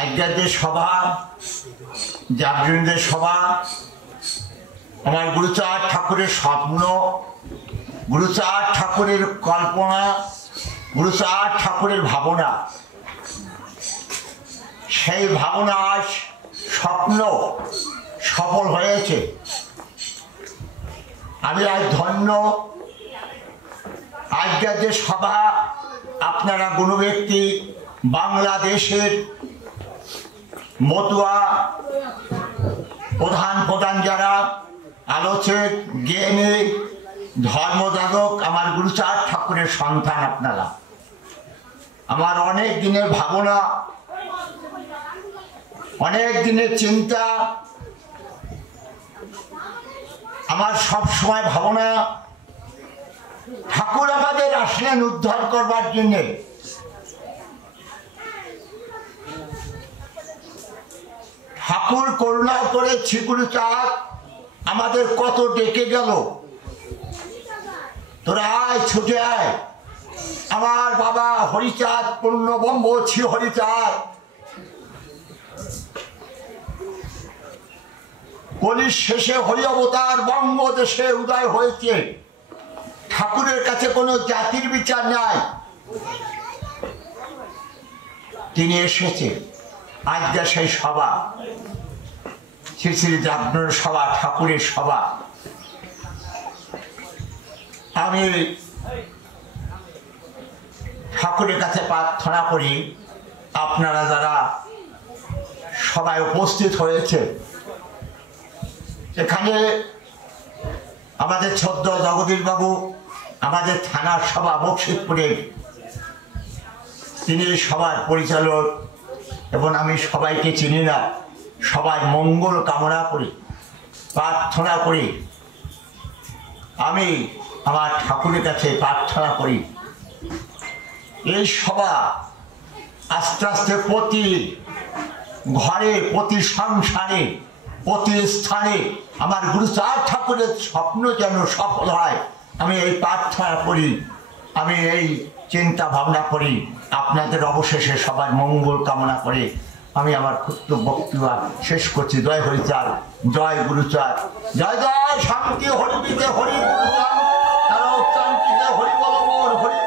আজ্ঞাদের সভা, জাগরণদের সভা, আমার গুরুচাঁদ ঠাকুরের স্বপ্ন, গুরুচাঁদ ঠাকুরের কল্পনা, গুরুচাঁদ ঠাকুরের ভাবনা, সেই ভাবনা আজ স্বপ্ন সফল হয়েছে। আমি আজ ধন্য। আজকের যে সভা আপনারা কোনো ব্যক্তি বাংলাদেশের মতুয়া প্রধান যারা আলোচক, জ্ঞানী, ধর্মযাজক, আমার গুরুচাঁদ ঠাকুরের সন্তান আপনারা। আমার অনেক দিনের ভাবনা, অনেক দিনের চিন্তা, আমার সব সময় ভাবনা ঠাকুর আমাদের আসলেন উদ্ধার করবার জন্য। ঠাকুর করুণা করে গুরুচাঁদ আমাদের কত ডেকে গেল, তোরা আয়, ছুটে আয়। আমার বাবা হরিচাঁদ পূর্ণবম্ব ছি হরিচাঁদ কলির শেষে হরি অবতার বঙ্গদেশে উদয় হয়েছে। ঠাকুরের কাছে কোনো জাতির বিচার নাই, তিনি এসেছে। আজকে সেই সভা, শ্রী শ্রী জাগরণ সভা, ঠাকুরের সভা। আমি ঠাকুরের কাছে প্রার্থনা করি, আপনারা যারা সবাই উপস্থিত হয়েছে এখানে, আমাদের ছোট্ট জগদীশ বাবু, আমাদের থানার সভা বকশিতপুরের, তিনি সবার পরিচালক, এবং আমি সবাইকে চিনি না, সবার মঙ্গল কামনা করি, প্রার্থনা করি। আমি আমার ঠাকুরের কাছে প্রার্থনা করি এই সভা আস্তে আস্তে প্রতি ঘরে, প্রতি সংসারে, প্রতি স্থানে আমার গুরুচাঁদ ঠাকুরের স্বপ্ন যেন সফল হয়, আমি এই প্রার্থনা করি, আমি এই চিন্তা ভাবনা করি। আপনাদের অবশেষে সবার মঙ্গল কামনা করে আমি আমার ক্ষুদ্র বক্তব্য শেষ করছি। জয় হরিচাঁদ, জয় গুরুচাঁদ, জয় জয় শান্তি হরিবিতে হরি গুরুচাঁদ, শান্তিতে হরি বল হরি।